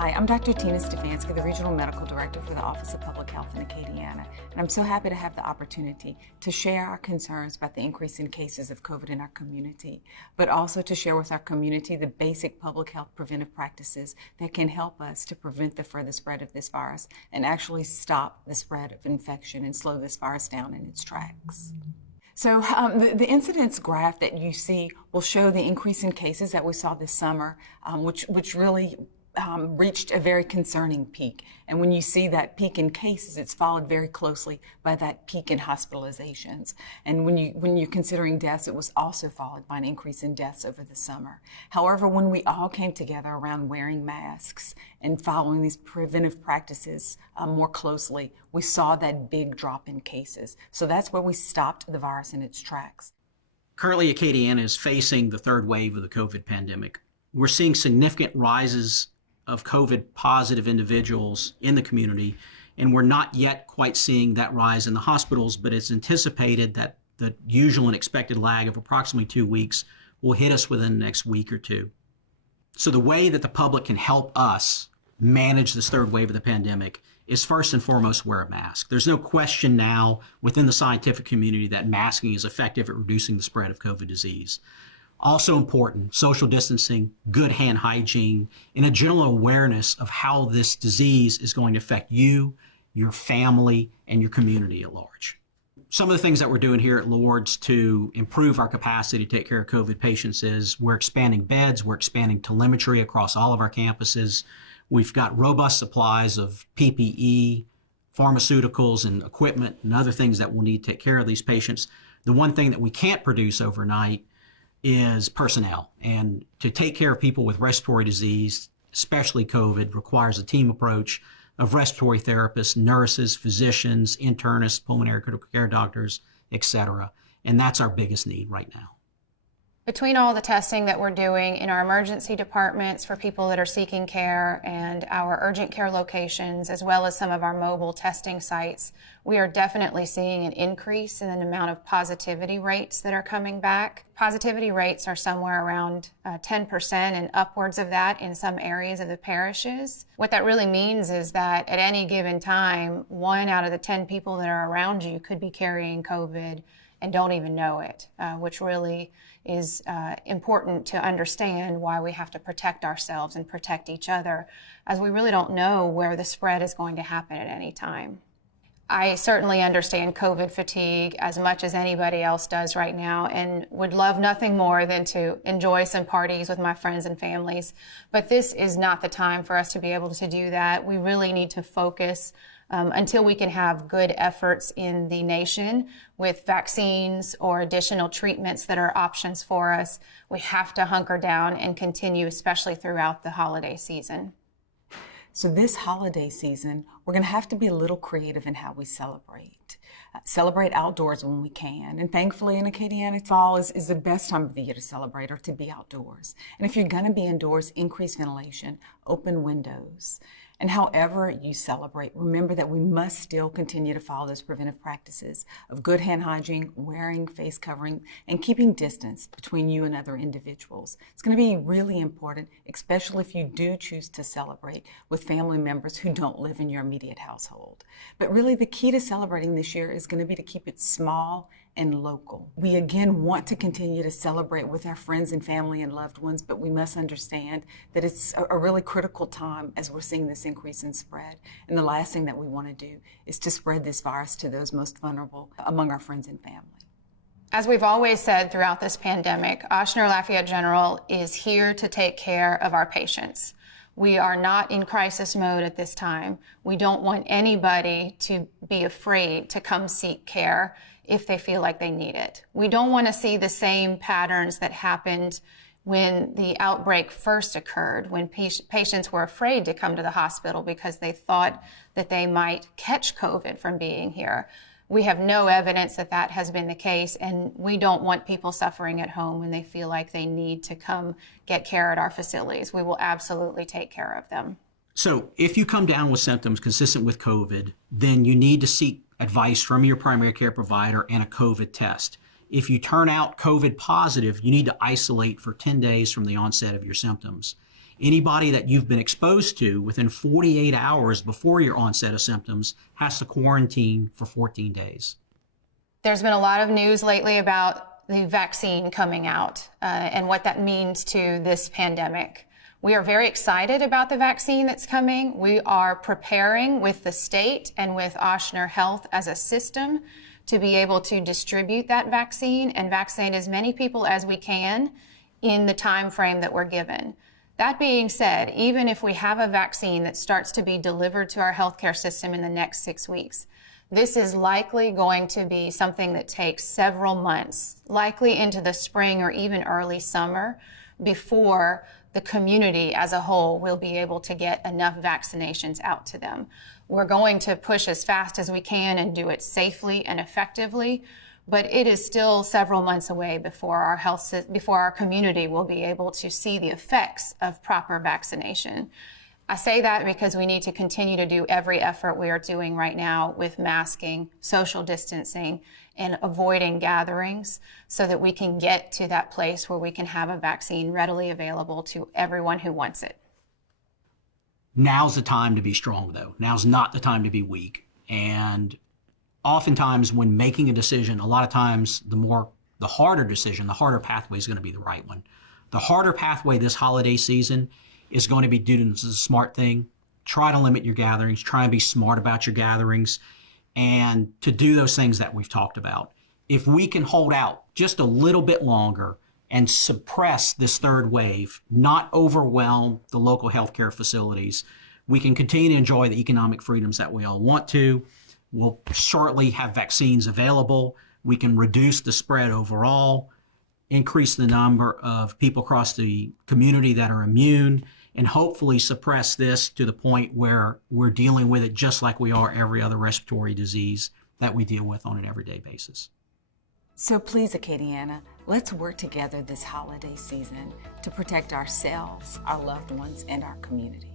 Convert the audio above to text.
Hi, I'm Dr. Tina Stefanski, the Regional Medical Director for the Office of Public Health in Acadiana, and I'm so happy to have the opportunity to share our concerns about the increase in cases of COVID in our community, but also to share with our community the basic public health preventive practices that can help us to prevent the further spread of this virus and actually stop the spread of infection and slow this virus down in its tracks. So the incidence graph that you see will show the increase in cases that we saw this summer, which really reached a very concerning peak. And when you see that peak in cases, it's followed very closely by that peak in hospitalizations. And when you're considering deaths, it was also followed by an increase in deaths over the summer. However, when we all came together around wearing masks and following these preventive practices more closely, we saw that big drop in cases. So that's where we stopped the virus in its tracks. Currently, Acadiana is facing the third wave of the COVID pandemic. We're seeing significant rises of COVID positive individuals in the community, and we're not yet quite seeing that rise in the hospitals, but it's anticipated that the usual and expected lag of approximately 2 weeks will hit us within the next week or two. So the way that the public can help us manage this third wave of the pandemic is first and foremost wear a mask. There's no question now within the scientific community that masking is effective at reducing the spread of COVID disease. Also important, social distancing, good hand hygiene, and a general awareness of how this disease is going to affect you, your family, and your community at large. Some of the things that we're doing here at Lourdes to improve our capacity to take care of COVID patients is we're expanding beds, we're expanding telemetry across all of our campuses. We've got robust supplies of PPE, pharmaceuticals, and equipment, and other things that we'll need to take care of these patients. The one thing that we can't produce overnight is personnel. And to take care of people with respiratory disease, especially COVID, requires a team approach of respiratory therapists, nurses, physicians, internists, pulmonary critical care doctors, etc. And that's our biggest need right now. Between all the testing that we're doing in our emergency departments for people that are seeking care and our urgent care locations, as well as some of our mobile testing sites, we are definitely seeing an increase in the amount of positivity rates that are coming back. Positivity rates are somewhere around 10% and upwards of that in some areas of the parishes. What that really means is that at any given time, 1 out of the 10 people that are around you could be carrying COVID and don't even know it, which really is important to understand why we have to protect ourselves and protect each other, as we really don't know where the spread is going to happen at any time. I certainly understand COVID fatigue as much as anybody else does right now, and would love nothing more than to enjoy some parties with my friends and families. But this is not the time for us to be able to do that. We really need to focus until we can have good efforts in the nation with vaccines or additional treatments that are options for us. We have to hunker down and continue, especially throughout the holiday season. So this holiday season, we're going to have to be a little creative in how we celebrate. Celebrate outdoors when we can. And thankfully in Acadiana, fall is the best time of the year to celebrate or to be outdoors. And if you're going to be indoors, increase ventilation, open windows. And however you celebrate, remember that we must still continue to follow those preventive practices of good hand hygiene, wearing face covering, and keeping distance between you and other individuals. It's going to be really important, especially if you do choose to celebrate with family members who don't live in your immediate household. But really the key to celebrating this year is going to be to keep it small and local. We again want to continue to celebrate with our friends and family and loved ones, but we must understand that it's a really critical time as we're seeing this increase in spread. And the last thing that we want to do is to spread this virus to those most vulnerable among our friends and family. As we've always said throughout this pandemic, Ochsner Lafayette General is here to take care of our patients. We are not in crisis mode at this time. We don't want anybody to be afraid to come seek care if they feel like they need it. We don't want to see the same patterns that happened when the outbreak first occurred, when patients were afraid to come to the hospital because they thought that they might catch COVID from being here. We have no evidence that that has been the case, and we don't want people suffering at home when they feel like they need to come get care at our facilities. We will absolutely take care of them. So if you come down with symptoms consistent with COVID, then you need to seek advice from your primary care provider and a COVID test. If you turn out COVID positive, you need to isolate for 10 days from the onset of your symptoms. Anybody that you've been exposed to within 48 hours before your onset of symptoms has to quarantine for 14 days. There's been a lot of news lately about the vaccine coming out and what that means to this pandemic. We are very excited about the vaccine that's coming. We are preparing with the state and with Ochsner Health as a system to be able to distribute that vaccine and vaccinate as many people as we can in the time frame that we're given. That being said, even if we have a vaccine that starts to be delivered to our healthcare system in the next 6 weeks, this is likely going to be something that takes several months, likely into the spring or even early summer, before the community as a whole will be able to get enough vaccinations out to them. We're going to push as fast as we can and do it safely and effectively, but it is still several months away before our community will be able to see the effects of proper vaccination. I say that because we need to continue to do every effort we are doing right now with masking, social distancing, and avoiding gatherings so that we can get to that place where we can have a vaccine readily available to everyone who wants it. Now's the time to be strong, though. Now's not the time to be weak. And oftentimes when making a decision, a lot of times the harder decision, the harder pathway is going to be the right one. The harder pathway this holiday season is going to be doing the smart thing. Try to limit your gatherings, try and be smart about your gatherings, and to do those things that we've talked about. If we can hold out just a little bit longer and suppress this third wave, not overwhelm the local healthcare facilities, we can continue to enjoy the economic freedoms that we all want to. We'll shortly have vaccines available. We can reduce the spread overall, increase the number of people across the community that are immune, and hopefully suppress this to the point where we're dealing with it just like we are every other respiratory disease that we deal with on an everyday basis. So please, Acadiana, let's work together this holiday season to protect ourselves, our loved ones, and our community.